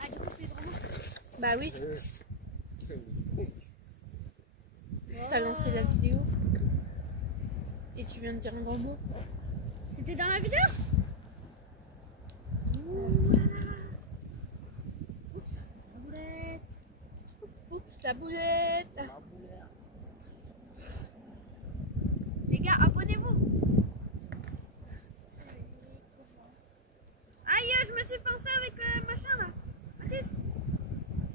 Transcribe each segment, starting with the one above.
Ah, du coup, c'est vraiment. Bah oui. T'as lancé la vidéo. Et tu viens de dire un grand mot. C'était dans la vidéo? Oups, la boulette. Oups, la boulette. Les gars, abonnez-vous. Aïe, je me suis pincé avec le machin là. Mathis,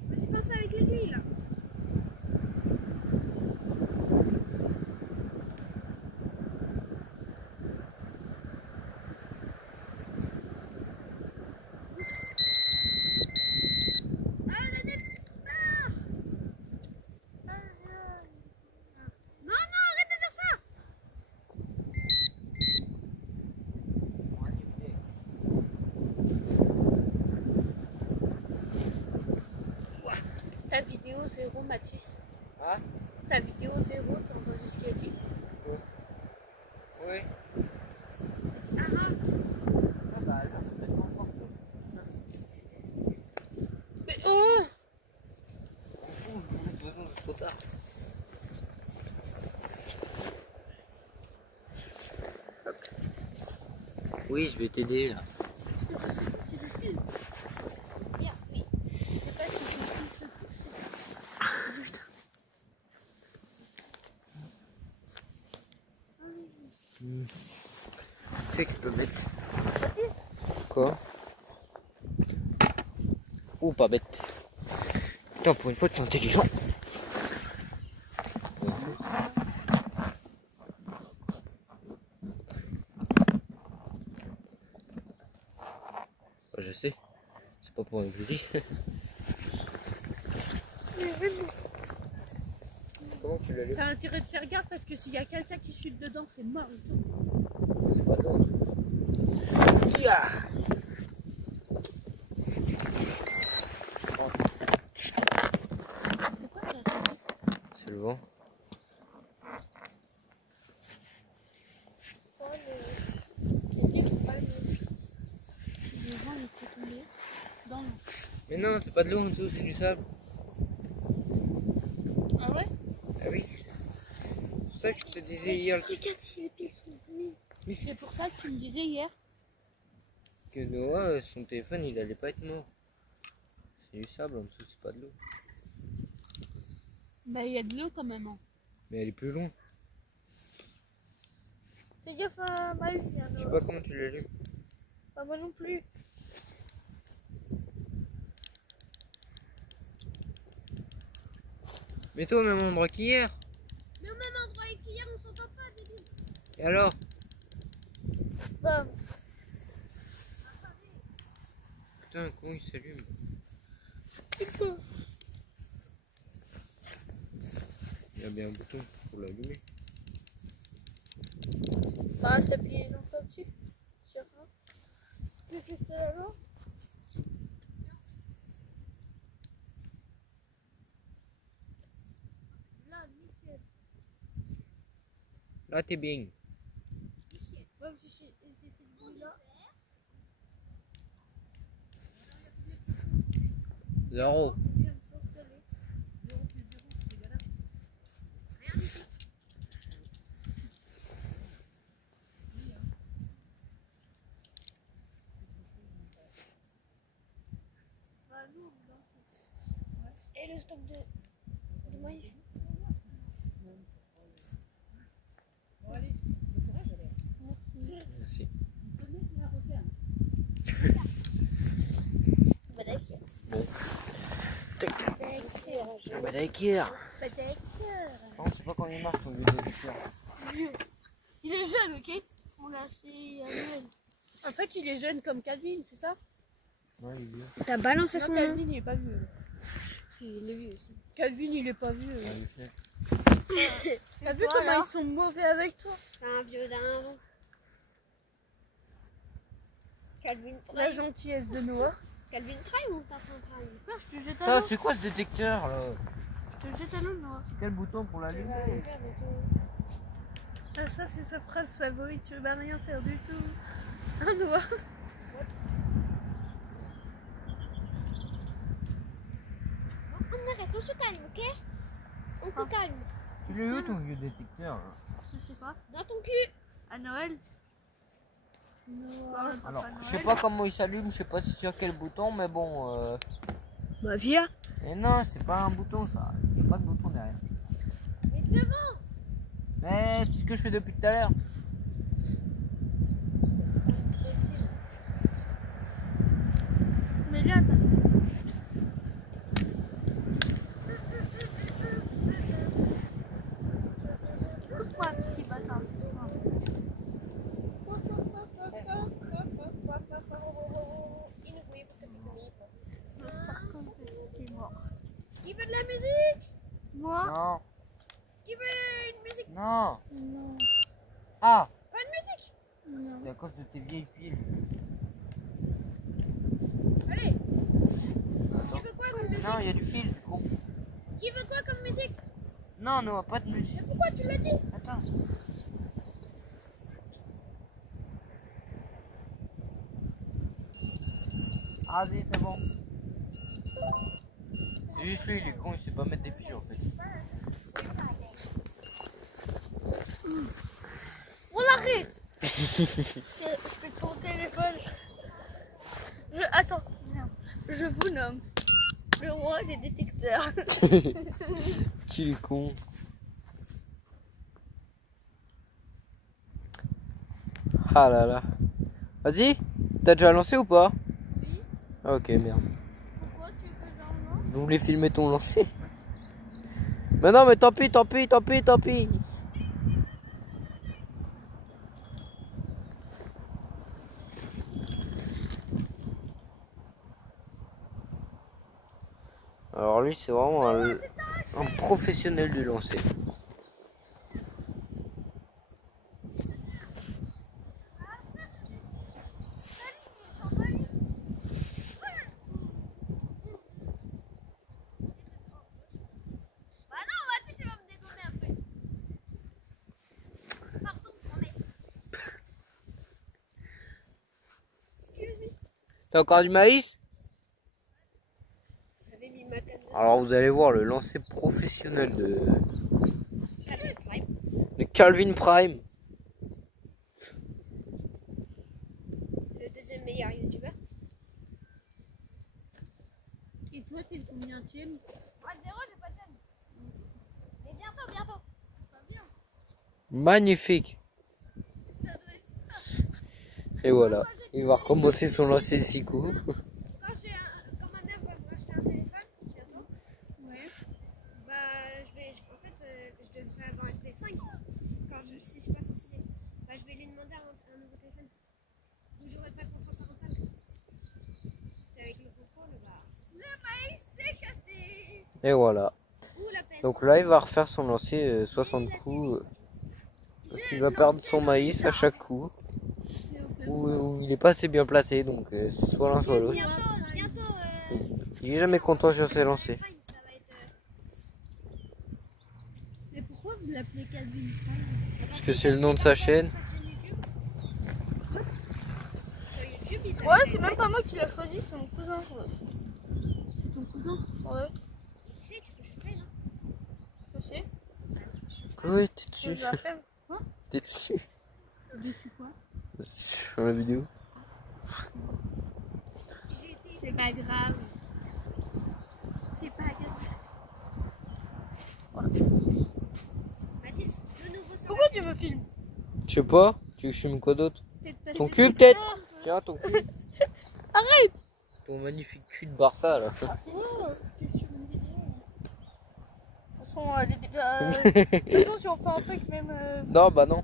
je me suis pincé avec l'aiguille là. Ah, le départ. Non, non, arrête de dire ça. Ta vidéo 0, Mathis. Ah? Ta vidéo 0, t'as entendu ce qu'il a dit? Oui. Mais oh! De toute façon, c'est trop tard. Oui, je vais t'aider là. C'est le film. Bien, oui. Je sais pas si c'est le film. Tu sais qu'il peut mettre. Quoi? Ou pas bête. Putain, pour une fois, tu es intelligent. Je sais. C'est pas pour un que je le dis. Comment tu l'as lu? T'as intérêt de faire gaffe parce que s'il y a quelqu'un qui chute dedans, c'est mort. C'est pas drôle. Yeah. C'est le vent. C'est dit que c'est pas le vent, il peut tomber dans l'eau. Mais non, c'est pas de l'eau en dessous, c'est du sable. Ah ouais? Ah oui. C'est pour ça que je te disais hier Regarde si les piles sont bleues. C'est pour ça que tu me disais hier. que Noah, son téléphone, il allait pas être mort. C'est du sable en dessous, c'est pas de l'eau. Bah, il y a de l'eau quand même. Hein. Mais elle est plus loin. Fais gaffe à ma une, Je sais pas comment tu l'allumes. Pas moi non plus. Mets-toi au même endroit qu'hier. Mais au même endroit qu'hier, on s'entend pas, débile. Et alors? Bam. Putain, comment il s'allume? Il y a bien un bouton pour l'allumer. Bah, s'appuyer longtemps dessus. Sur un. Plus juste là-bas. Là, nickel. Là, t'es bien. Même si j'ai fait le bruit là. 0. On vient de s'installer. 0 plus 0, c'est égal à rien du tout. Bah, nous, on est dans le sens. Et le stock de maïs. Merci. Badakir. Non, je sais pas quand il marche ton vieux détecteur. Il est jeune, ok? On l'a acheté à Noël. En fait, il est jeune comme Calvin, c'est ça? Ouais, il est vieux. T'as balancé Non, Calvin, il est pas vieux. Si, il est vieux aussi. Calvin, il est pas vieux. Ouais, il sait. T'as vu comment ils sont mauvais avec toi? C'est un vieux dindon. Calvin La Prime. gentillesse de Noah. Calvin Prime ou Tintin Prime? Père, je te jette un Putain, eau. c'est quoi ce détecteur là? Je te jette un eau, Noah. Quel bouton pour l'allumer? Ah, ça, c'est sa phrase favorite. Tu vas rien faire du tout. Hein, Noah? on se calme, ok? On te calme. Tu l'as eu ton vieux détecteur là? Je sais pas. Dans ton cul. À Noël. Alors, je sais pas comment il s'allume, je sais pas si sur quel bouton, mais bon. Bah viens. Mais non, c'est pas un bouton ça. Il n'y a pas de bouton derrière. Mais devant. Mais c'est ce que je fais depuis tout à l'heure. Mais là, t'as fait ça. Écoute-moi, petit bâtard. Qui veut de la musique? Moi? Non, Qui veut une musique? non. Non. Ah, Pas de musique? Non. c'est à cause de tes vieilles piles. Allez. Attends. Qui veut quoi comme musique? Non, il y a du fil du coup. Qui veut quoi comme musique? Non, non, pas de musique. Mais pourquoi tu l'as dit? Attends. Ah, vas-y, c'est bon. C'est juste lui, il est con, il sait pas mettre des fils en fait. On arrête. Je fais ton téléphone. Attends. Merde. Je vous nomme le roi des détecteurs. Qui est con. Ah là là. Vas-y, t'as déjà lancé ou pas? Oui. Ah, ok, merde. Pourquoi tu veux que j'en lance? Vous voulez filmer ton lancer? Mais non, mais tant pis, tant pis, tant pis, tant pis. Alors lui, c'est vraiment un professionnel du lancer. Bah non, Mathis, il va me dégommer un peu. Pardon, grand-mère. Excuse me. T'as encore du maïs? J'avais mis ma canne Alors vous allez voir le lancer professionnel de Prime. de Calvin Prime. Le deuxième meilleur youtubeur. Et toi, t'es le combienième? Moi, 0, j'ai pas de chaîne. Mais bientôt, bientôt. Pas bien. Magnifique. Ça doit être ça. Et voilà, il va recommencer son lancer de 6 coups. Quand ma mère va m'acheter un téléphone, bientôt, Ouais. bah en fait, je devrais avoir un P5 si je passe au 6. Bah, je vais lui demander un nouveau téléphone. Où j'aurai pas le contrat parental. Parce qu'avec le contrôle, bah. Le maïs s'est cassé. Et voilà. Ou la PS. Donc là, il va refaire son lancer 60 coups. Parce qu'il va perdre son maïs à chaque coup. Où il est pas assez bien placé, donc soit l'un soit l'autre. Bientôt. Il est jamais content sur ses lancers. Ça va être. Mais pourquoi vous l'appelez Calvin? Parce que c'est le nom de sa chaîne. Sur YouTube, il s'appelle. Ouais, c'est même pas moi qui l'ai choisi, c'est mon cousin. C'est ton cousin? Ouais. Tu sais, tu peux choper, non? Je sais. Oui, t'es Je dessus. la fais. Quoi? T'es dessus. Dessus quoi? Sur la vidéo. J'ai été. C'est pas grave. C'est pas grave. Mathis, de nouveau sur. Pourquoi tu me filmes? Je sais pas, tu veux que je filme quoi d'autre? Peut-être Ton cul peut-être? Tiens, ton cul. Arrête! Ton magnifique cul de Barça là. Oh, t'es sur une vidéo. De toute façon, elle est déjà. De toute façon, si on fait un truc, même. Non, bah non.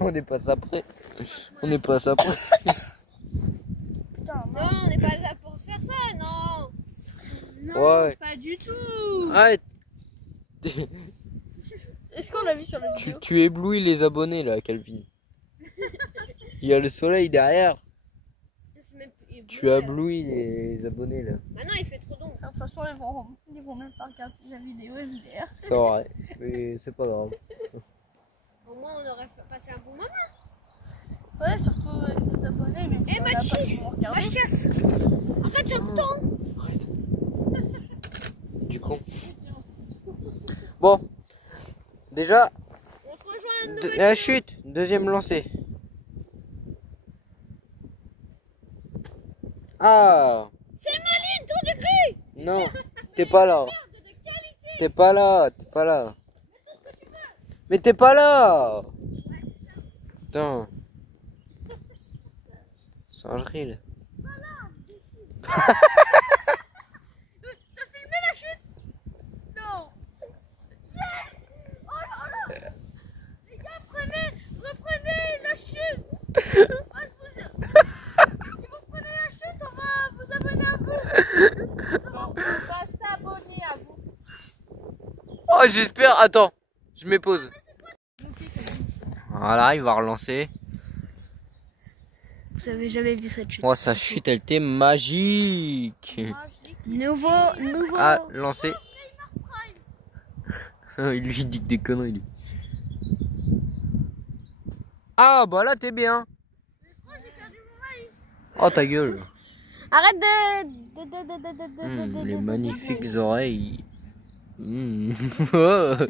On n'est pas ça prêt. On n'est pas ça prêt. Putain, Non, on n'est pas là pour faire ça, non. non, Ouais. pas du tout. Arrête. Est-ce qu'on l'a vu sur la vidéo? Tu éblouis les abonnés là, Calvin. Il y a le soleil derrière. C'est même plus Tu bleu, éblouis les abonnés là. Maintenant, il fait trop d'ombre. De toute façon, ils vont même pas regarder la vidéo MDR. C'est vrai. Mais c'est pas grave. Au moins, on aurait passé un bon moment. Ouais, surtout les abonnés. Mais Eh, Mathis, regarder. Machias. En fait, j'entends. du con. Bon, déjà, On se rejoint à une nouvelle la chute, deuxième lancé. Ah, C'est Maline, tour du cru. non, t'es pas là. T'es pas là, t'es pas là. Mais t'es pas là. Putain. Singerie là. T'as filmé la chute? Non. Oh là là. Les gars, reprenez la chute. Oh, si vous prenez la chute, on va vous abonner à vous. On va s'abonner à vous. Oh, j'espère. Attends, je mets pause. Voilà, il va relancer. Vous avez jamais vu cette chute. Oh, sa chute, elle était magique. Nouveau. Ah, lancé. Il lui dit que des conneries. Lui. Ah, bah là, t'es bien. Oh, ta gueule. Arrête de. Les magnifiques oreilles. Oh.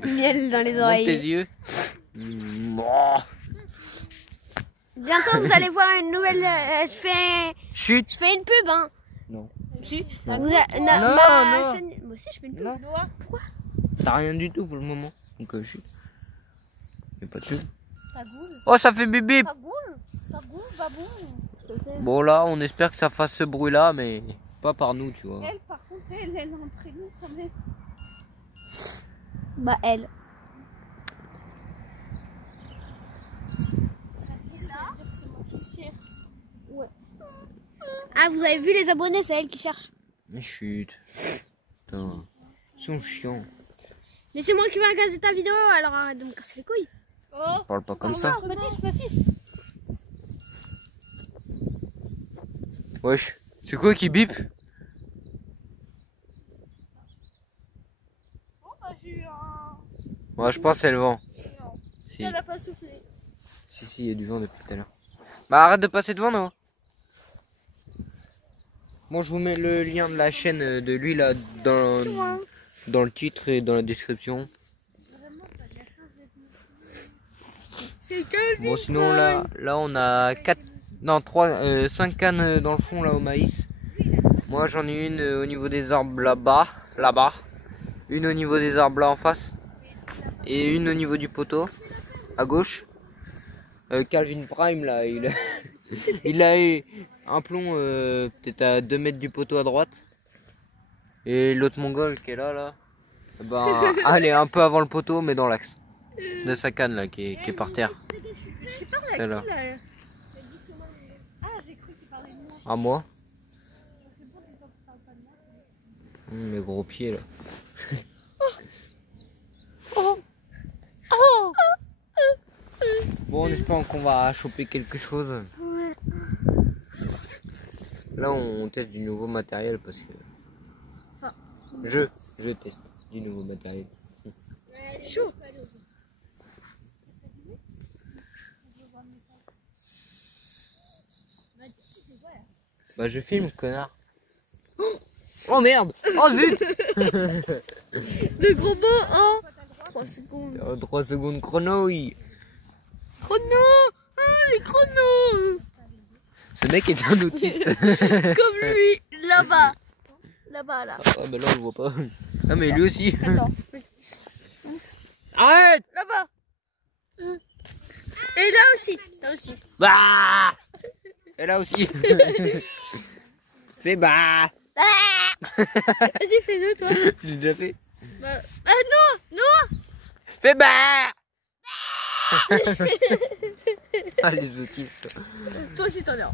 Miel dans les Monte oreilles. tes yeux. Oh. Bientôt vous allez voir une nouvelle. Je Chute. fais une pub hein. Non. Si. Non. Vous Non, ma non. chaîne. Moi aussi je fais une pub. Non. Pourquoi? T'as rien du tout pour le moment. Donc chute. Y'a pas de pub. Ça goule. Oh, ça fait bip bip. Ça goule, baboum. Bon là, on espère que ça fasse ce bruit là, mais pas par nous, tu vois. Elle, par contre, elle est entre nous quand même. Bah elle. Ah vous avez vu les abonnés, c'est elle qui cherche. Mais chute. Putain. Ils sont chiants. Mais c'est moi qui vais regarder ta vidéo, alors arrête de me casser les couilles. Oh, Parle pas comme ça. Baptiste. Wesh. C'est quoi qui bip? Bon, bah, j'ai eu un. Ouais, je pense que c'est le vent. Non, Si, elle a pas soufflé. si, il y a du vent depuis tout à l'heure. Bah arrête de passer devant, non? Bon, je vous mets le lien de la chaîne de lui là dans le titre et dans la description. C'est Calvin. Bon, sinon là on a 5 cannes dans le fond là au maïs. Moi j'en ai une au niveau des arbres là-bas, une au niveau des arbres là en face et une au niveau du poteau à gauche. Calvin Prime là, il a eu un plomb peut-être à 2 mètres du poteau à droite. Et l'autre mongol qui est là, ben, elle est un peu avant le poteau mais dans l'axe de sa canne là qui est par terre. Celle-là. Ah, j'ai cru qu'il parlait de moi. À moi. Mes gros pieds là. Bon, on espère qu'on va choper quelque chose. Là, on teste du nouveau matériel parce que je teste du nouveau matériel. Chaud. Bah, je filme, connard. Oh merde! Oh zut! Le gros mot en 3 secondes. 3 secondes chrono, oui. Chrono. Ah, les chronos. Ce mec est un autiste. Comme lui, là-bas. Là-bas, là. Ah bah là on le voit pas. Ah mais lui aussi. Attends. Arrête! Là-bas. Et là aussi. Là aussi. Bah! Et là aussi. Fais bah! Vas-y, fais-le, toi. J'ai déjà fait. Bah, ah non, non. Fais bah! Ah les autistes. Toi aussi, t'en es un.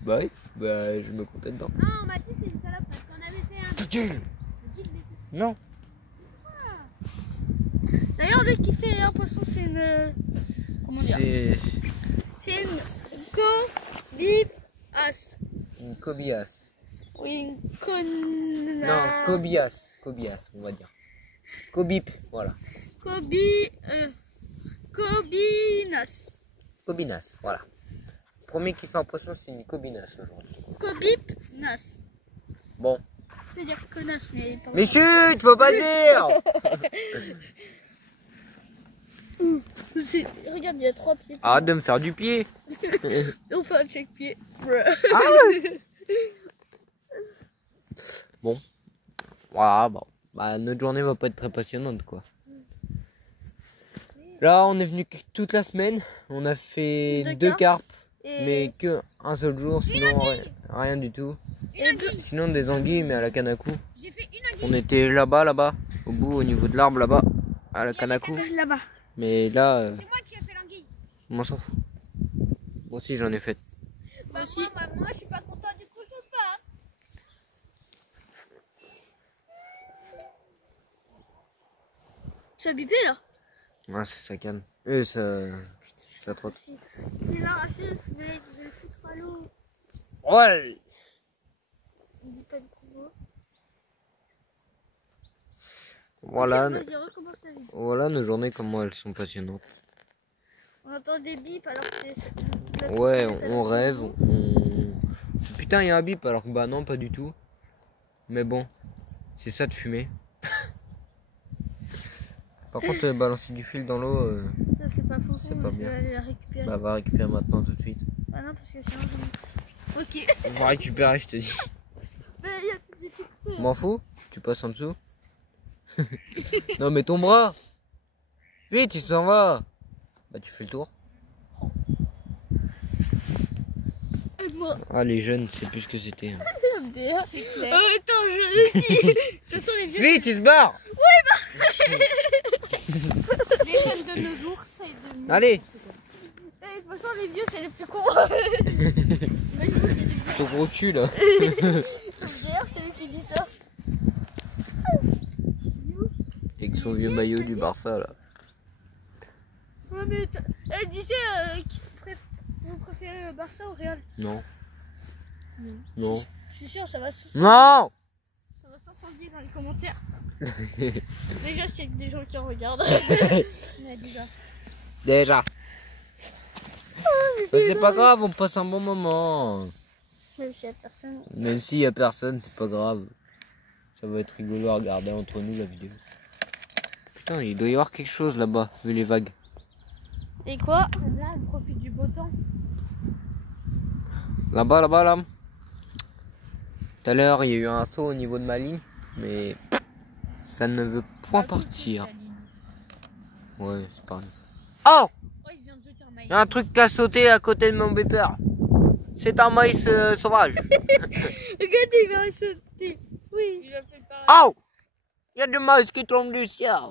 Bah oui, bah je me comptais dedans. Non, Mathis c'est une salope parce qu'on avait fait un. Non. D'ailleurs, lui qui fait un poisson, c'est une. Comment dire? C'est une cobias. Une cobias. Oui, une Non, cobias. Cobias, on va dire. Cobip, voilà. Cobinas. Cobinas, voilà. Premier qui fait un poisson, c'est une cobinas aujourd'hui. Cobipnas. Bon, Je vais dire connasse, mais pas Mais chut, faut pas dire. Regarde, il y a 3 pieds. Arrête de me faire du pied. On fait un check-pied. Bon. Voilà, bon. Bah, notre journée va pas être très passionnante, quoi. Là, on est venu toute la semaine. On a fait 2 carpes, mais que un seul jour, sinon rien du tout. Sinon des anguilles, mais à la canne à coups. J'ai fait une anguille. On était là-bas, au bout, au niveau de l'arbre là-bas, à la canne à coups. Là-bas. Mais là, C'est moi qui ai fait l'anguille. je m'en s'en fout. Moi aussi, j'en ai fait. Bah moi je suis pas content, du coup je pars. Tu as bipé là? Ouais, c'est sa canne. Ça trotte. C'est l'arracheuse, mais je vais le foutre à l'eau. Ouais. On dit pas du coup. Voilà, Ok, vas-y, recommence ta vie. voilà nos journées, comment elles sont passionnantes. On entend des bips alors que c'est. Ouais, on rêve, Putain, il y a un bip alors que bah non, pas du tout. Mais bon, c'est ça de fumer. Par contre, balancer du fil dans l'eau, Ça, c'est pas faux. c'est pas Je bien. vais aller la récupérer. bah va récupérer maintenant tout de suite. Ah non, parce que sinon j'en ai. Ok. On va récupérer, je te dis. Mais il y a plus d'effectifs. M'en fous, tu passes en dessous. Non mais ton bras. Vite, il s'en va. Bah tu fais le tour. Et moi. Ah les jeunes, c'est plus ce que c'était. Hein. MDR. Attends, je aussi. De toute façon, les vieux. Vite, il se barre. Les jeunes de nos jours, ça est devenu. Allez. De toute façon, les vieux, c'est les plus cons. Ton gros cul là. D'ailleurs, c'est lui qui dit ça. Avec son vieux maillot du Barça là. Ouais, mais elle disait vous préférez le Barça ou Real? Non. Non. Non. Je suis sûr, ça va Non. s'incendier dans les commentaires. Déjà, s'il y a des gens qui regardent. Ouais, déjà. Déjà. Bah, c'est pas grave, on passe un bon moment. Même s'il y a personne. Même s'il y a personne, c'est pas grave. Ça va être rigolo à regarder entre nous la vidéo. Putain, il doit y avoir quelque chose là-bas, vu les vagues. Et quoi? Là, on profite du beau temps. Là-bas, là. Tout à l'heure, il y a eu un saut au niveau de ma ligne, mais ça ne veut point partir. Ouais, c'est pareil. Oh! Oh, il vient de jeter un maïs. Il y a un truc qui a sauté à côté de mon beeper. C'est un maïs sauvage. Regardez, il va sauter. Oui. Il a fait pareil. Oh! Il y a du maïs qui tombe du ciel.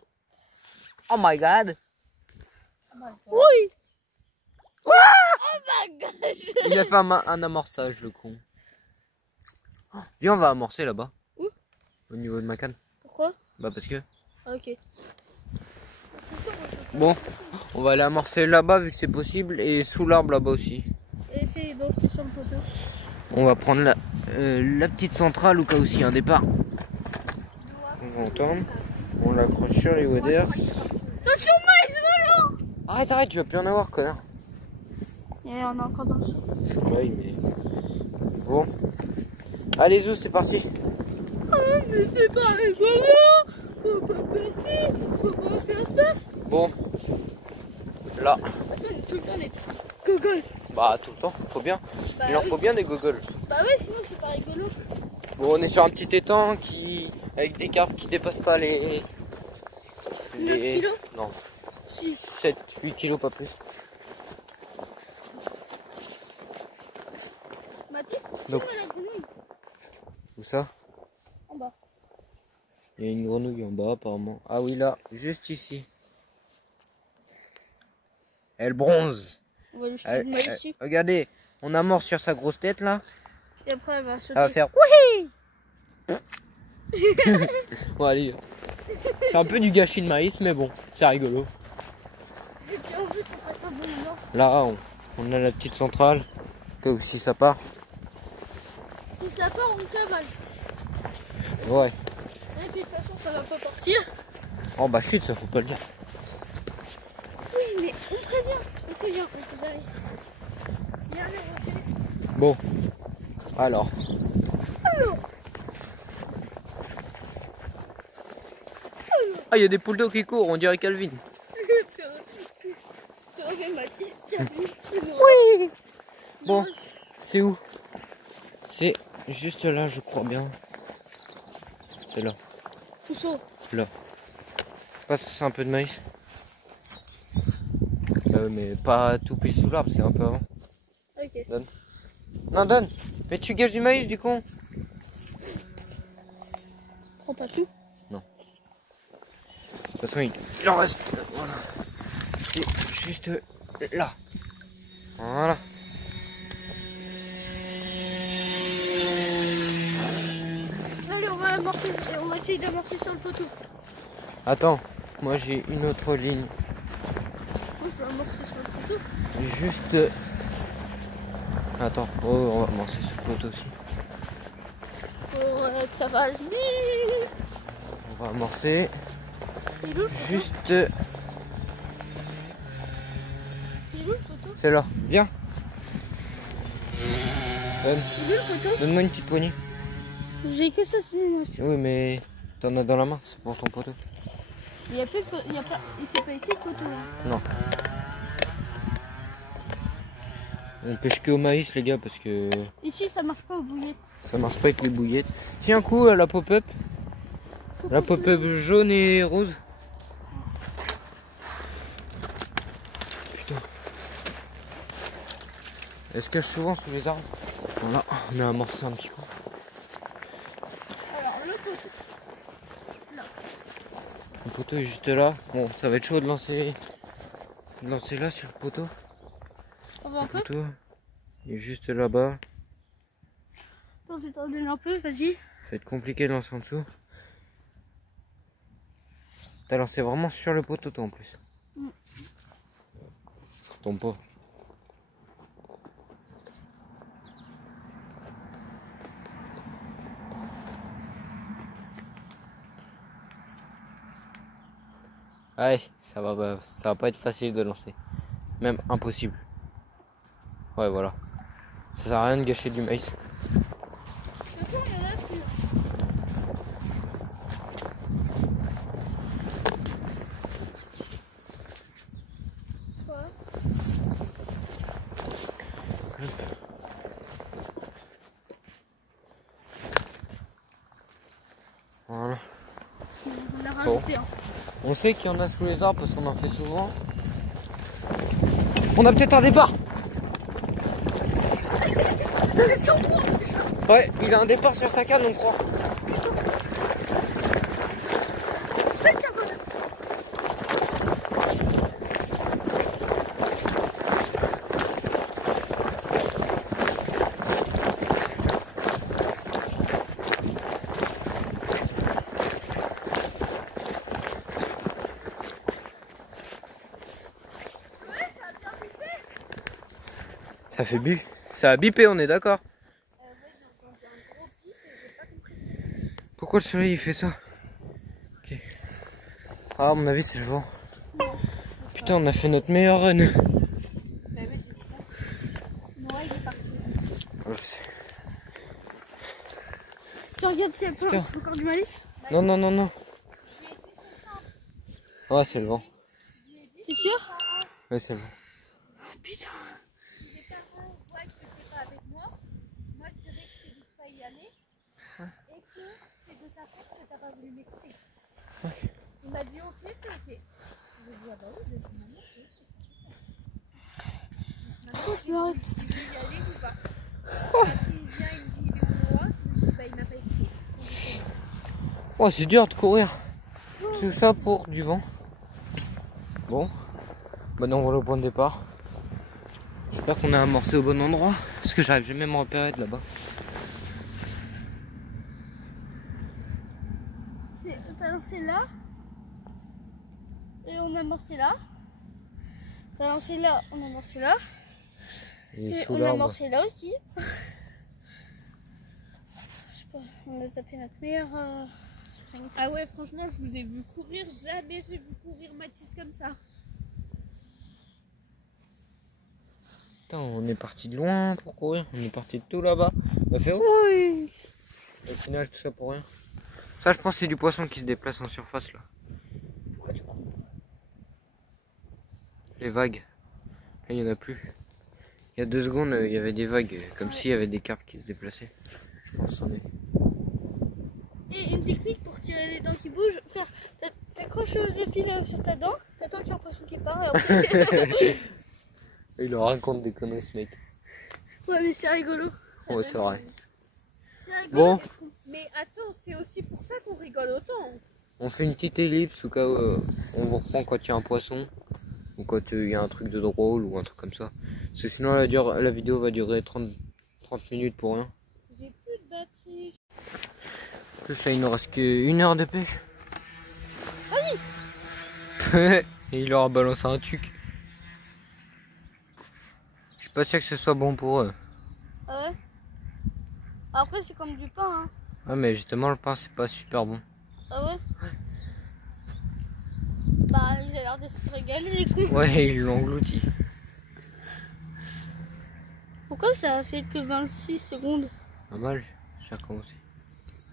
Oh my god. Oui. Oh my god. Il a fait un amorçage, le con. Viens, on va amorcer là-bas. Où? Au niveau de ma canne. Pourquoi? Bah parce que... Ah, ok. Bon, on va aller amorcer là-bas vu que c'est possible. Et sous l'arbre là-bas aussi. Et c'est donc j'étais sur le poteau. On va prendre la petite centrale au cas où s'il y a un départ. On va entendre. On l'accroche sur les waders. Attention, maïs volant. Arrête, tu vas plus en avoir, connard. Et on est encore dans le champ. Oui, mais... Bon. Allez, Zou, c'est parti. Oh, mais c'est pas rigolo. Faut pas faire ci, faut pas faire ça. Bon. Là. Attends, j'ai tout le temps des gogoles. Bah, tout le temps, faut bien. Bah, Il en oui. faut bien des gogoles. Bah ouais, sinon c'est pas rigolo. Bon, on est sur un petit étang qui... avec des carpes qui dépassent pas les... 9 kilos. Non, Si. 7-8 kilos, pas plus. Mathis, Donc. tu vois la grenouille Où ça? en bas. Il y a une grenouille en bas, apparemment. Ah oui, là, juste ici. Elle bronze. On va lui jeter du maïs dessus. Regardez, on amorce sur sa grosse tête, là. Et après elle va sauter. Elle va faire... Bon, allez. C'est un peu du gâchis de maïs, mais bon, c'est rigolo. Et puis en plus on passe un bon moment. Là, on a la petite centrale. Que si ça part. Si ça part, on cavale. Ouais. Et puis de toute façon ça va pas partir. Oh bah chut, ça faut pas le dire. Oui, mais on prévient quand c'est jamais. Viens, allez, on fait. Bon. Alors. Ah, il y a des poules d'eau qui courent, on dirait Calvin. Oui. Bon, c'est où? C'est juste là, je crois bien. C'est là. Pousseau. Là. Passe un peu de maïs. Mais pas tout pile sous l'arbre, c'est un peu avant. Ok. Donne. Non, donne. Mais tu gâches du maïs, du con. Prends pas tout. Non. De toute façon, il en reste. Voilà. C'est juste là. Voilà. Allez, on va amorcer. On va essayer d'amorcer sur le poteau. Attends, moi j'ai une autre ligne. Moi, je vais amorcer sur le poteau. Juste. Attends, oh, on va amorcer sur le poteau aussi. Pour que ça va vite. On va amorcer. Il est où le poteau? Juste. Il est où le poteau? C'est là. Viens. Donne. Il est où le poteau? Donne-moi une petite poignée. J'ai que ça sur moi. Oui, mais t'en as dans la main, c'est pour ton poteau. Il y a plus de poteau. Il s'est pas ici le poteau là. Non. On pêche que au maïs, les gars, parce que Ici, ça marche pas au bouillet. ça marche pas avec les bouillettes. Si un coup, la pop-up. La pop-up jaune et rose. Putain. Elle se cache souvent sous les arbres. Voilà, on a amorcé un petit coup. Alors, le poteau. Le poteau est juste là. Bon, ça va être chaud de lancer là sur le poteau. On va un Le peu. poteau, il est juste là-bas. Attends, je t'en donne un peu, vas-y. Ça va être compliqué de lancer en dessous. T'as lancé vraiment sur le poteau, toi, en plus. Ça retombe pas. Ouais, ça va pas être facile de lancer. Même impossible. Ouais, voilà. Ça sert à rien de gâcher du maïs. De toute façon, il y en a plus. Quoi? Voilà. On a rajouté un. On sait qu'il y en a sous les arbres parce qu'on en fait souvent. On a peut-être un départ. Ouais, il a un départ sur sa canne, on croit. Ça fait bu. Ça a bipé, on est d'accord. Pourquoi le soleil il fait ça? Ok. Ah, à mon avis, c'est le vent. Putain, on a fait notre meilleur run. Ouais, il est parti. Je sais. Tu regardes s'il y a pas Tiens. encore du maïs? Non, non, non, non. Ouais, c'est le vent. C'est sûr? Ouais, c'est le vent. Putain. Si les parents voient que tu n'es pas avec moi, moi je dirais que je t'ai dit de pas y aller et que c'est de ta faute que t'as pas voulu m'écouter. Ouais. Il m'a dit ok, c'est ok. Je lui ai dit ah bah oui, je vais dire maman, c'est ok. Maintenant, Tu m'arrêtes. tu veux y aller ou pas? Quand il vient, il me dit il est où moi? Je lui dis bah il m'a pas écouté. Oh, c'est dur de courir. Tout ça pour du vent. Bon. Maintenant, on va au point de départ. J'espère qu'on a amorcé au bon endroit. Parce que j'arrive jamais à me repérer de là-bas. T'as lancé là. Et on a amorcé là. T'as lancé là, on a amorcé là. Et Et sous on a l'arbre. amorcé là aussi. Je sais pas, on a tapé notre meilleur sprint. Ah ouais, franchement, je vous ai vu courir, jamais j'ai vu courir Mathis comme ça. Putain, on est parti de loin pour courir. On est parti de tout là-bas. On a fait oui. Au final, tout ça pour rien. Ça, je pense, c'est du poisson qui se déplace en surface là. les vagues. Là, il n'y en a plus. Il y a 2 secondes, il y avait des vagues, comme s'il y avait des carpes qui se déplaçaient. Je pense qu'on est. Et une technique pour tirer les dents qui bougent, t'accroches le fil sur ta dent, t'attends qu'il y ait un poisson qui part et après... Il leur raconte des conneries ce mec. Ouais mais c'est rigolo. Ouais, c'est vrai. C'est rigolo. Bon, Mais attends, c'est aussi pour ça qu'on rigole autant. on fait une petite ellipse au cas où on vous reprend quand il y a un poisson. Ou quand il y a un truc de drôle ou un truc comme ça. Parce que sinon la vidéo va durer 30 minutes pour rien. J'ai plus de batterie. En plus là il nous reste qu'1 heure de pêche. Vas-y. Et il leur a balancé un truc. Je suis pas sûr que ce soit bon pour eux. Ah ouais. Après c'est comme du pain hein. Ah mais justement le pain c'est pas super bon. Ah ouais. Bah ils ont l'air de se régaler les coups. Ouais ils l'ont englouti. Pourquoi ça a fait que 26 secondes? Pas mal, j'ai recommencé.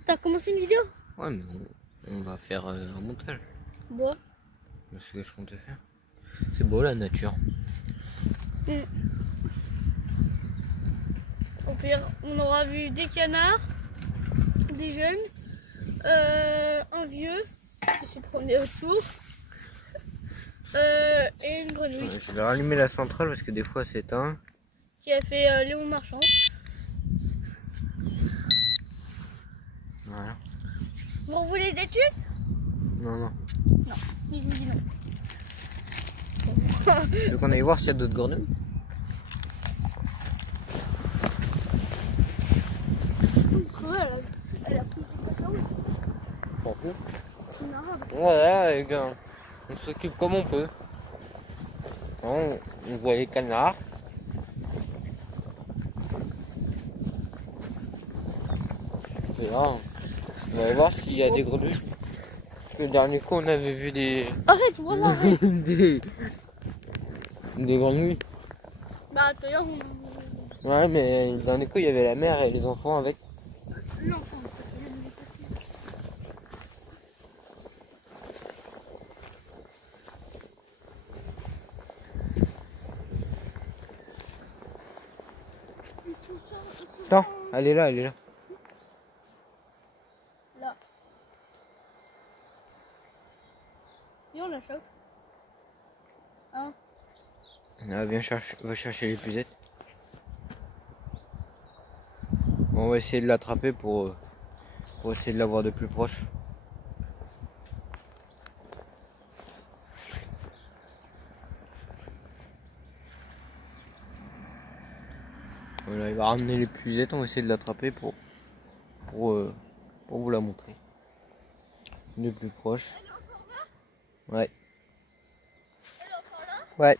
T'as commencé une vidéo? Ouais mais on va faire un montage. Bon. C'est ce que je comptais faire. C'est beau la nature. Au pire, on aura vu des canards, des jeunes, un vieux qui se promenait autour et une grenouille Je vais rallumer la centrale parce que des fois c'est éteint. qui a fait Léon Marchand. Voilà. Vous voulez des trucs? Non non. Mais je me dis non. Tu veux qu'on aille voir s'il y a d'autres grenouilles? Elle a pris du cacao. T'en fous? C'est une arabe. Voilà les gars, on s'occupe comme on peut. On voit les canards. Et là, on va voir s'il y a des grenouilles. Parce que le dernier coup on avait vu des... Arrête, voilà, arrête. des grenouilles. Bah d'ailleurs, Ouais mais le dernier coup il y avait la mère et les enfants avec. l'enfant. Non, elle est là, elle est là. Là. Et on la choque. Hein? Ah, viens va chercher l'épuisette. On va essayer de l'attraper pour essayer de la voir de plus proche. Voilà, il va ramener l'épuisette, on va essayer de l'attraper pour vous la montrer. De plus proche. Ouais. Elle est encore là? Ouais.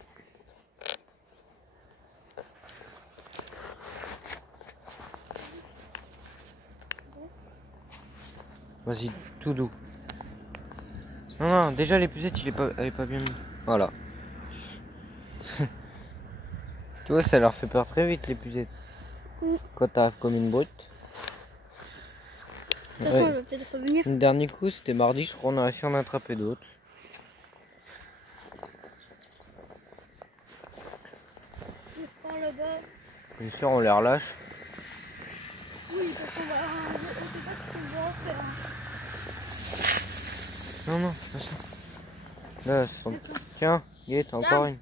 Vas-y, tout doux. Non, non, déjà l'épuisette, elle est pas bien mise. Voilà. Tu vois, ça leur fait peur très vite, l'épuisette. Quand t'arrives comme une brute. De toute façon, elle va peut-être revenir. Le dernier coup, c'était mardi, je crois, on a réussi à en attraper d'autres. Par là-bas. Bien sûr, on les relâche. Oui, parce qu'on va. Je sais pas ce qu'on va faire. Non, non, c'est pas ça. Là, tiens, Guette, encore une.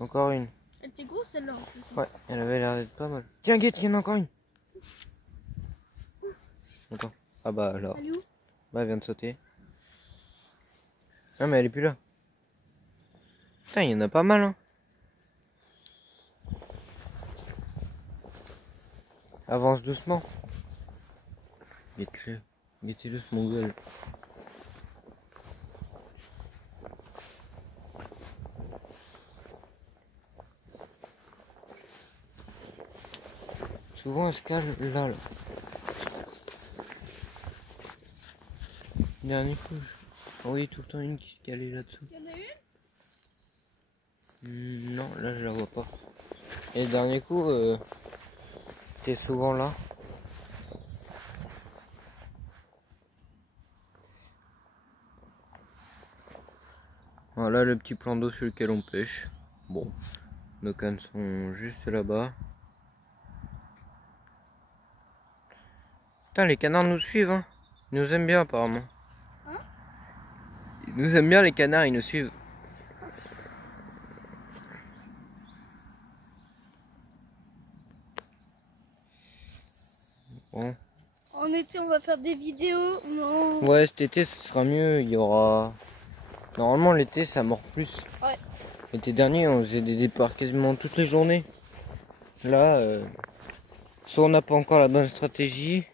Encore une. Elle était grosse celle-là en plus. Ouais, elle avait l'air d'être pas mal. Tiens, Guette, il y en a encore une. Attends. Ah bah là. Elle est où? Bah, elle vient de sauter. Ah, mais elle est plus là. Putain, il y en a pas mal, hein. Avance doucement. Guettez-le, ce mongol. Souvent elle se cale là. Dernier coup, je voyais tout le temps une qui se calait là-dessous. Il y en a une? Non, là je la vois pas. Et le dernier coup, t'es souvent là. Voilà le petit plan d'eau sur lequel on pêche. Bon, nos cannes sont juste là-bas. Putain, les canards nous suivent, hein. Ils nous aiment bien apparemment. Hein? Ils nous aiment bien les canards, ils nous suivent. Bon. En été, on va faire des vidéos. Non. Ouais, cet été, ce sera mieux. Il y aura... Normalement, l'été, ça mord plus. Ouais. L'été dernier, on faisait des départs quasiment toutes les journées. Là, soit on n'a pas encore la bonne stratégie,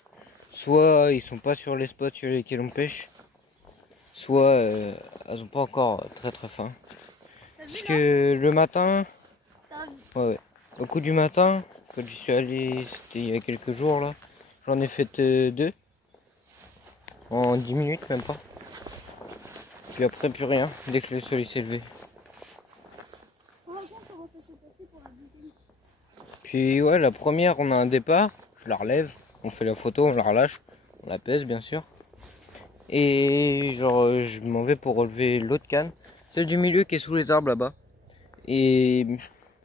soit ils sont pas sur les spots sur lesquels on pêche, soit elles ont pas encore très faim. Parce que le matin, ouais, au coup du matin, quand j'y suis allé, c'était il y a quelques jours là, j'en ai fait 2 en 10 minutes même pas. Puis après plus rien, dès que le soleil s'est levé. Puis ouais, la première, on a un départ, je la relève, on fait la photo, on la relâche, on la pèse bien sûr. Et genre je m'en vais pour relever l'autre canne, celle du milieu qui est sous les arbres là-bas. Et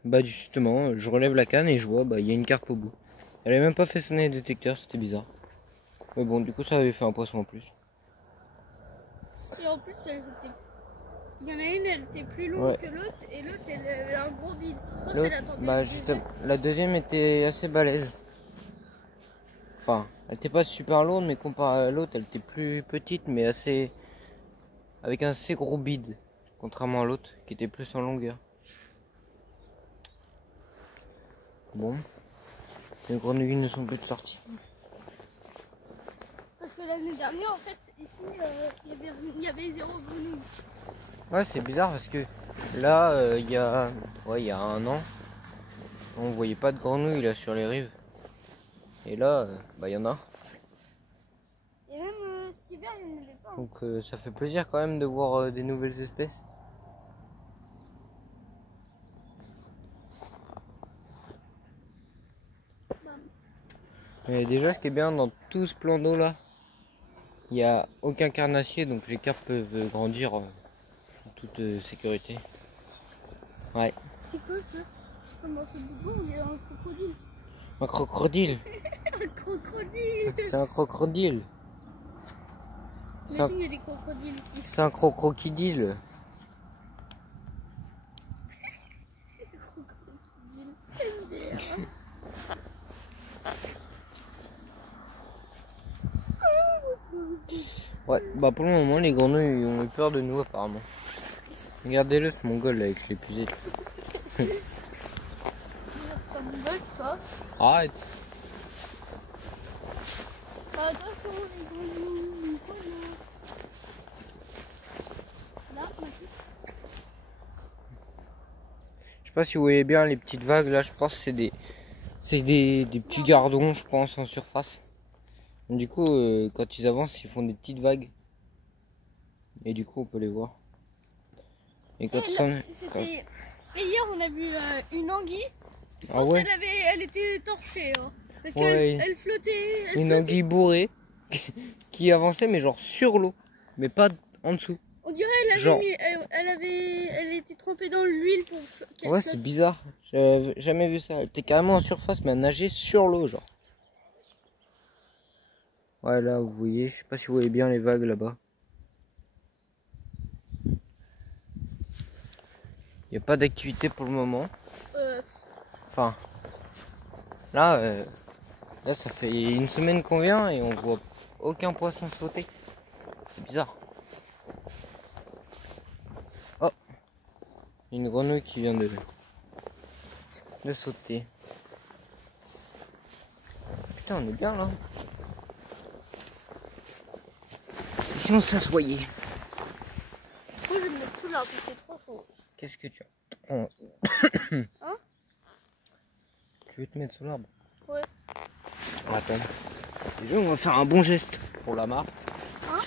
bah justement, je relève la canne et je vois, bah il y a une carpe au bout. Elle avait même pas fait sonner le détecteur, c'était bizarre. Mais bon, du coup ça avait fait un poisson en plus. Et en plus, elles étaient... Il y en a une, elle était plus longue Ouais. que l'autre, et l'autre, elle avait un gros bide. Je pense L'autre, qu'elle attendait bah le justement, deuxième. la deuxième était assez balèze. Enfin, elle était pas super lourde, mais comparé à l'autre, elle était plus petite, mais assez... avec un assez gros bide. Contrairement à l'autre, qui était plus en longueur. Bon. Les grenouilles ne sont plus de sortie. Parce que l'année dernière, en fait, ici, il y avait 0 grenouille. Ouais, c'est bizarre parce que là, il y a 1 an, on voyait pas de grenouilles là sur les rives. Et là, bah il y en a. Et même cet hiver, il n'y en avait pas. Donc ça fait plaisir quand même de voir des nouvelles espèces. Et déjà, ce qui est bien dans tout ce plan d'eau là, il n'y a aucun carnassier, donc les carpes peuvent grandir en toute sécurité. Ouais. C'est quoi ça? Comment ce bouton, il y a un crocodile. Un crocodile. Un crocodile. C'est un crocodile. Imagine, il y a des crocodiles ici. C'est un crocodile. Crocodile. Ouais, bah pour le moment, les grenouilles ont eu peur de nous apparemment. Regardez-le ce mongol là, avec les pucettes. C'est pas une bosse, ça. Arrête. Attention, les grenouilles. Là, Je sais pas si vous voyez bien les petites vagues là, je pense que c'est des petits gardons, je pense, en surface. Du coup, quand ils avancent, ils font des petites vagues. Et du coup, on peut les voir. Et quand ils sont... Et hier, on a vu une anguille. Je Ah pense ouais, elle était torchée. Hein, parce Ouais. qu'elle elle flottait. Elle une flottait. anguille bourrée qui avançait, mais genre sur l'eau, mais pas en dessous. On dirait Genre. elle était trempée dans l'huile pour qu'elle Ouais, flotte. c'est bizarre. J'avais jamais vu ça. Elle était carrément en surface, mais elle nageait sur l'eau, genre. Ouais, là, vous voyez, je sais pas si vous voyez bien les vagues là-bas. Il n'y a pas d'activité pour le moment. Enfin, là, là, ça fait une semaine qu'on vient et on voit aucun poisson sauter. C'est bizarre. Oh, une grenouille qui vient de sauter. Putain, on est bien là. Si on s'assoyait. Moi, je vais me mettre sous l'arbre, c'est trop chaud. Qu'est-ce que tu as? Oh. Hein? Tu veux te mettre sous l'arbre? Ouais. Attends. Déjà, on va faire un bon geste pour la mare. Hein?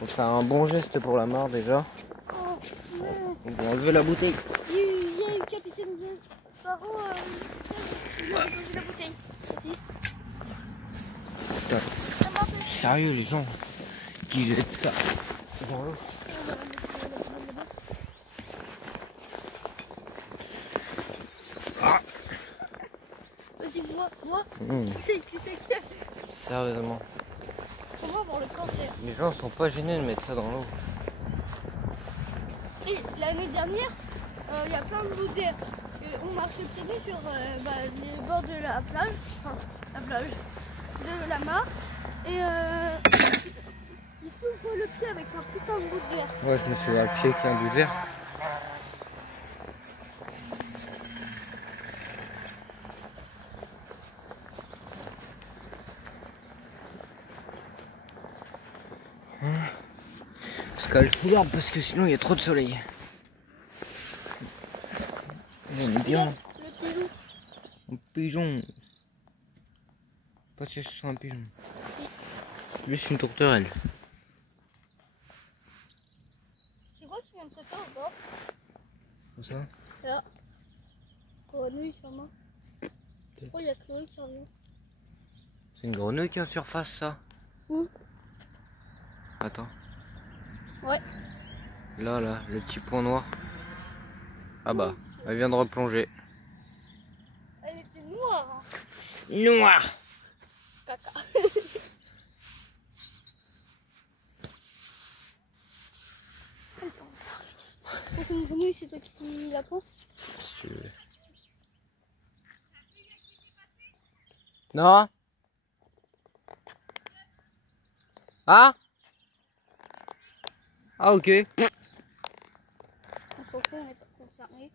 On va faire un bon geste pour la mare déjà. Oh, non. On va enlever la bouteille. Il y a une capitaine de Sparrow. Il a posé la bouteille. Ici. Putain, Ça m'a fait. sérieux les gens qui jettent ça dans l'eau. On va la mettre là-bas. Moi, Mmh. qui c'est qui a... Sérieusement. Comment avoir le cancer? Les gens sont pas gênés de mettre ça dans l'eau. Et l'année dernière, il y a plein de losers. On marchait pieds nus sur les bords de la plage, enfin la plage de la mare, et il s'ouvre le pied avec un putain de bout de verre. Ouais, je me suis ouvert le pied avec un bout de verre. On se cale sous l'arbre parce que sinon il y a trop de soleil. On est bien. Le pilou. Un pigeon. Pas si ce soit un pigeon. Lui c'est une tourterelle. C'est quoi qui vient de sauter au bord? Où ça? Là. Grenouille sûrement. Oh, il y a Chloé qui revient. C'est une grenouille qui est en surface ça? Où? Attends. Ouais. Là, le petit point noir. Ah bah, elle vient de replonger. Elle était noire. Hein. Noir! Caca. C'est une grenouille, c'est toi qui la prends? Si tu veux. Non? Ah? Ah ok. On s'en fout, on n'est pas concernés.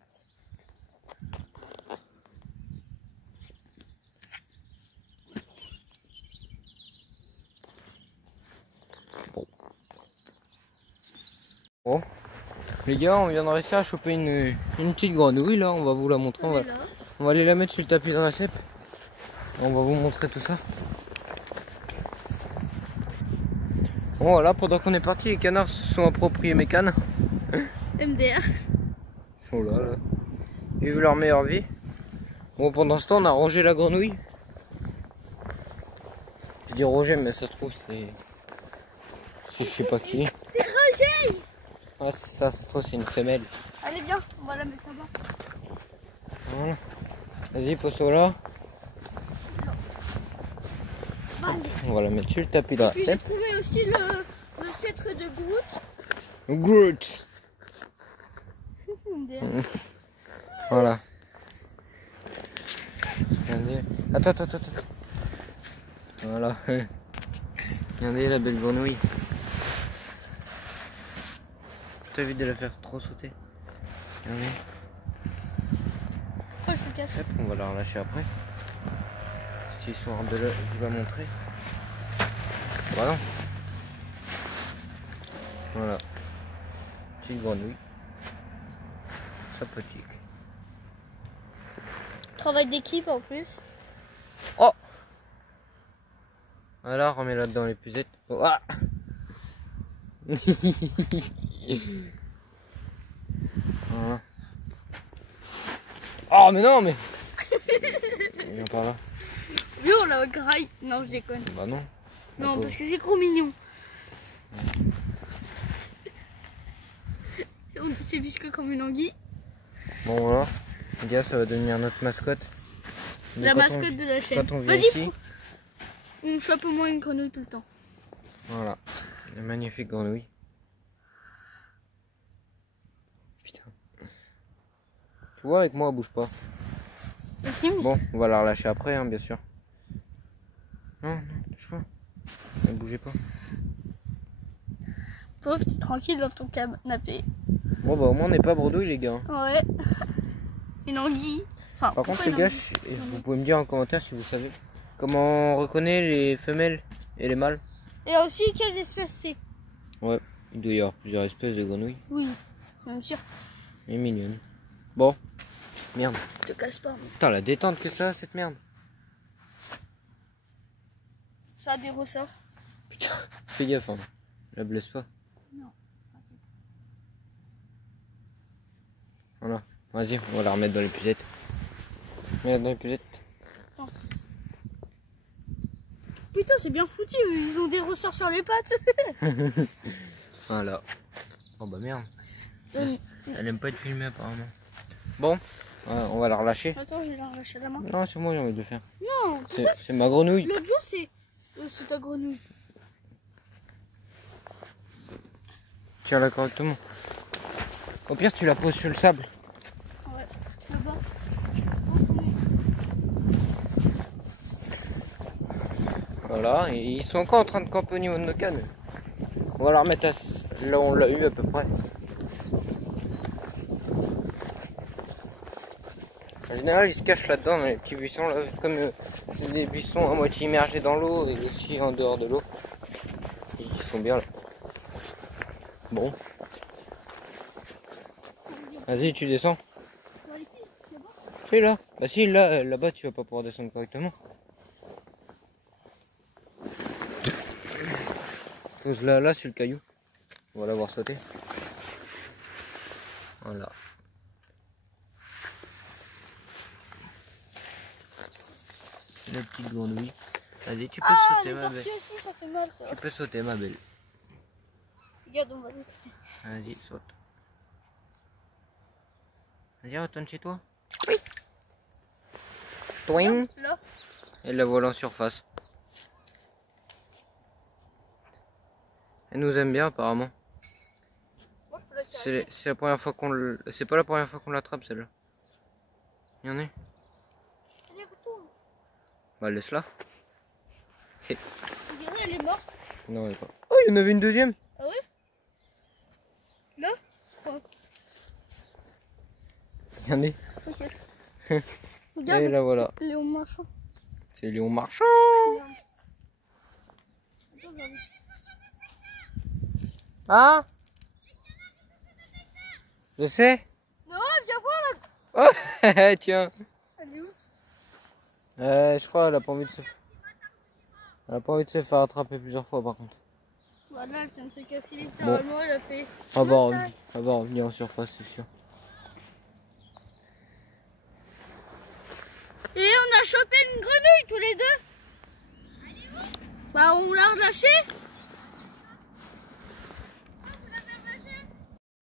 Bon. Les gars, on vient de réussir à choper une petite grenouille là, on va vous la montrer. On va aller la mettre sur le tapis de récep. On va vous montrer tout ça. Bon voilà, pendant qu'on est parti, les canards se sont appropriés mes cannes. MDR. Ils sont là, là. Ils vivent leur meilleure vie. Bon, pendant ce temps, on a rangé la grenouille. Je dis Roger, mais ça se trouve, c'est je sais pas qui. C'est Roger. Ah, c'est ça se trouve, c'est une femelle. Allez, viens, on va la mettre là-bas. Voilà. Vas-y, pose-toi là. Allez. On va la mettre sur le tapis de Puis j'ai récep. trouvé aussi le cètre de Groot. Groot. MDR. Voilà. Regardez. Attends. Voilà. Regardez la belle grenouille. T'as envie de la faire trop sauter. Regardez. Oh, je me casse. Hop, on va la relâcher après. Cette histoire de vous la montrer. Voilà. Voilà. Petite grenouille. Sympathique. Travail d'équipe en plus. Oh! Voilà, remets-la dedans l'épuisette. Oh, ah. Voilà. Oh mais non mais viens par là. Yo, la graille. Non, je déconne. Bah non. Non, parce que c'est trop mignon. C'est visqueux comme une anguille. Bon voilà. Les gars, ça va devenir notre mascotte. La Quand mascotte de la chaîne. Quand on vient Vas-y, ici. on chope au moins une grenouille tout le temps. Voilà. Une magnifique grenouille. Putain. Tu vois, avec moi, elle bouge pas. Merci. Bon, on va la relâcher après, hein, bien sûr. Non, touche pas. Ne bougez pas. Pauvre, t'es tranquille dans ton canapé. Bon, bah au moins, on n'est pas bredouille, les gars. Ouais. Une anguille. Enfin, Par contre, les gars, vous pouvez me dire en commentaire si vous savez comment on reconnaît les femelles et les mâles. Et aussi, quelle espèce c'est? Ouais, il doit y avoir plusieurs espèces de grenouilles. Oui, bien sûr. Elle est mignonne. Bon, merde. Te casse pas. Putain, la détente que ça, cette merde. Ça a des ressorts. Putain, fais gaffe, hein. La blesse pas. Non. Voilà. Vas-y, on va la remettre dans l'épuisette. Mets-la dans l'épuisette. Putain, c'est bien foutu. Ils ont des ressorts sur les pattes. Voilà. Oh bah merde. Euh, Elle aime pas être filmée apparemment. Bon, On va la relâcher. Attends, je vais la relâcher à la main. Non, c'est moi j'ai envie de le faire. Non, C'est ma grenouille. l'autre jour, c'est ta grenouille. Tire-la correctement. Au pire, tu la poses sur le sable. Ouais, là-bas. Voilà, et ils sont encore en train de camper au niveau de nos cannes. On va la remettre là où on l'a eu à peu près. En général, ils se cachent là-dedans dans les petits buissons. Là, comme c'est des buissons à moitié immergés dans l'eau et aussi en dehors de l'eau. Ils sont bien là. Bon. Vas-y, tu descends. Ouais, ici, c'est bon. Si là. Bah si, là-bas, tu vas pas pouvoir descendre correctement. Pose là sur le caillou. On va la voir sauter. Voilà. La petite grenouille. Vas-y, tu peux sauter les ma belle. orties aussi, ça fait mal, ça. Tu peux sauter ma belle. Regarde, on va l'autre. Vas-y, saute. Vas-y, retourne chez toi. Oui. Toing. Là. Et la voilà en surface. Elle nous aime bien apparemment. Moi, je peux la tirer. C'est la première fois qu'on le... C'est pas la première fois qu'on l'attrape celle-là. Il y en a. Allez, retourne. Bah laisse-la. Regardez, elle est morte. Non, elle est pas. Oh, il y en avait une deuxième. Ah ouais? Là? Je crois. Il y en a. Ok. Regarde, Et la voilà. Léon Marchand. C'est Léon Marchand. Attends, regarde. Hein? Je sais. Non, viens voir là. Oh, tiens. Elle est où? Je crois qu'elle a pas envie de se... Elle a pas envie de se faire attraper plusieurs fois par contre. Voilà, elle vient de se casser littéralement, elle a fait. Elle va revenir en surface, c'est sûr. Et on a chopé une grenouille tous les deux. Bah on l'a relâchée.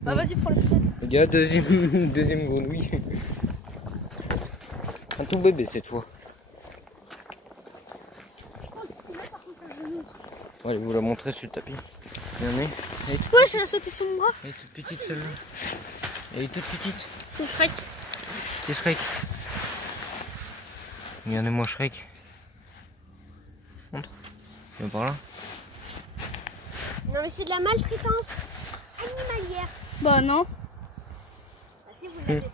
Bah vas-y, prends le petite. Regarde, deuxième grenouille. Un tout bébé cette fois. On va vous la montrer sur le tapis. Il y en a. Elle est toute, Wesh, elle a sauté sur mon bras. elle est toute petite celle-là. Elle est toute petite. C'est Shrek. C'est Shrek. Regardez-moi Shrek. Montre. Viens par là. Non mais c'est de la maltraitance animalière. Bah non. Ah si, vous l'avez fait.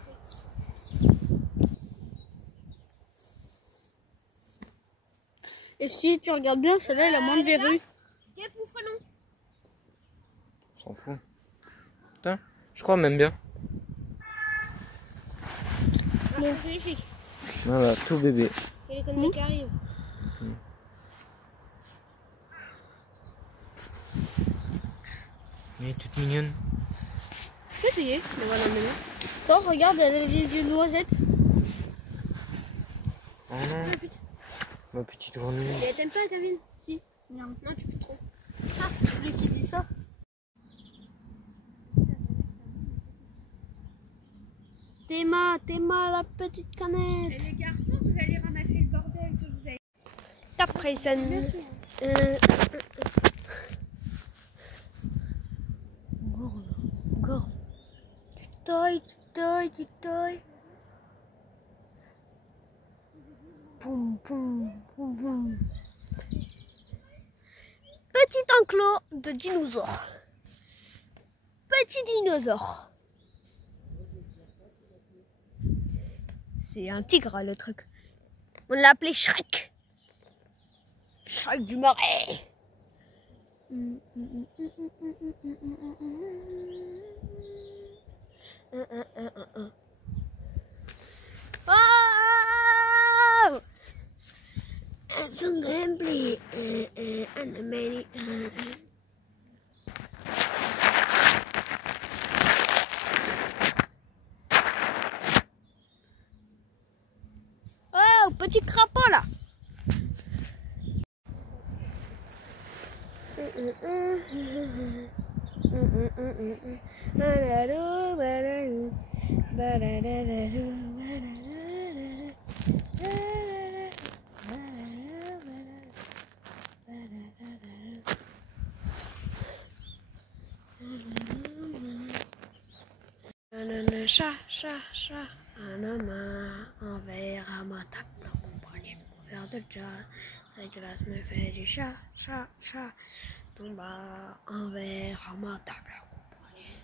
Et si tu regardes bien, celle-là, elle a moins de verrues. Guêpe ou frelon? On s'en fout. Putain, je crois même bien. C'est magnifique. Voilà, tout bébé. Il y a les conneries qui arrivent. Elle est toute mignonne. Je vais essayer. Mais voilà, maintenant. Attends, regarde, elle a les yeux noisettes. Oh non, ma petite grenouille. Et elle t'aime pas, Kevin? Si. Non. Non, tu peux trop. Ah, c'est celui qui dit ça. Théma, la petite canette. Et les garçons, vous allez ramasser le bordel que vous avez. Après ça nous... Go. Tu toy. Poum, poum, poum, poum. Petit enclos de dinosaures. Petit dinosaure. C'est un tigre le truc. On l'a appelé Shrek. Shrek du marais. Oh! Assembly and many. Oh, petit crapaud là. Chat, un homme, un verre à ma table, comprenez mon verre de jazz, la glace me fait du chat, tombe un verre à ma table, comprenez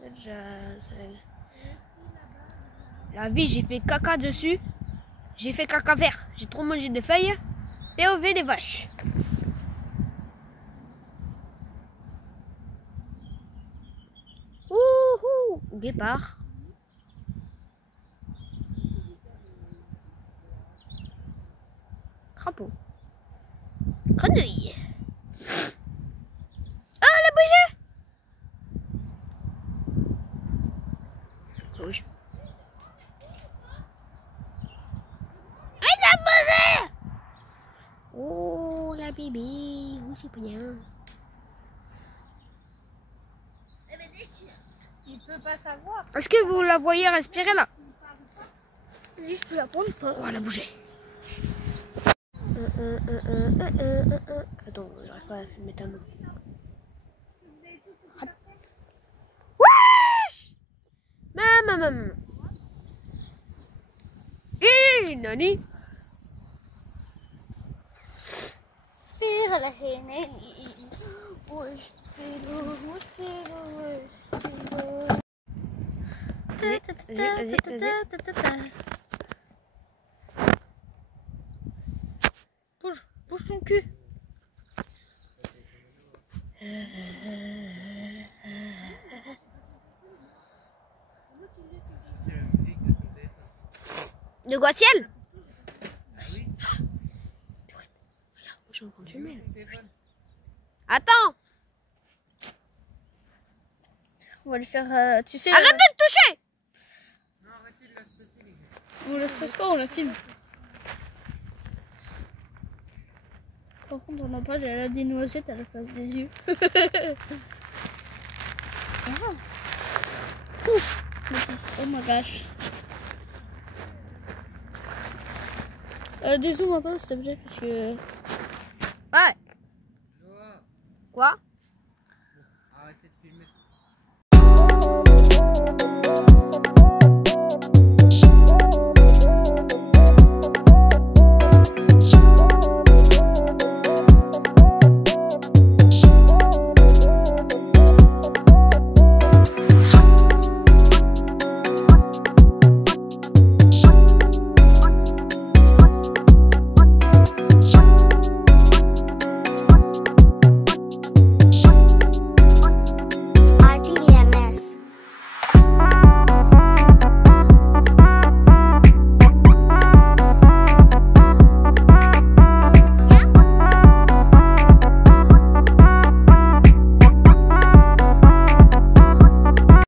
le jazz. La vie, j'ai fait caca dessus, j'ai fait caca vert, j'ai trop mangé de feuilles, POV les vaches. Wouhou, guépard. Crapaud. Grenouille. Ah, elle a bougé. Bouge. Elle a bougé. Oh, la bibi. Oui, c'est bien. Il peut pas savoir. Est-ce que vous la voyez respirer là? Vas-y, je peux la prendre ou pas? Oh, elle a bougé. Attends, j'arrive pas à filmer ta main. Wesh! Maman. Nani? Pire la haine. Wesh, Vas-y. Bouge ton cul. De quoi ciel? Regarde, j'ai entendu filmer. Attends. On va lui faire, tu sais... Arrête de le toucher. On le stresse pas, on la filme. Par contre, on n'a pas, elle a des noisettes à la place des yeux. Ah. Ouf. Oh my gosh. Dézoome un peu s'il te plaît, parce que...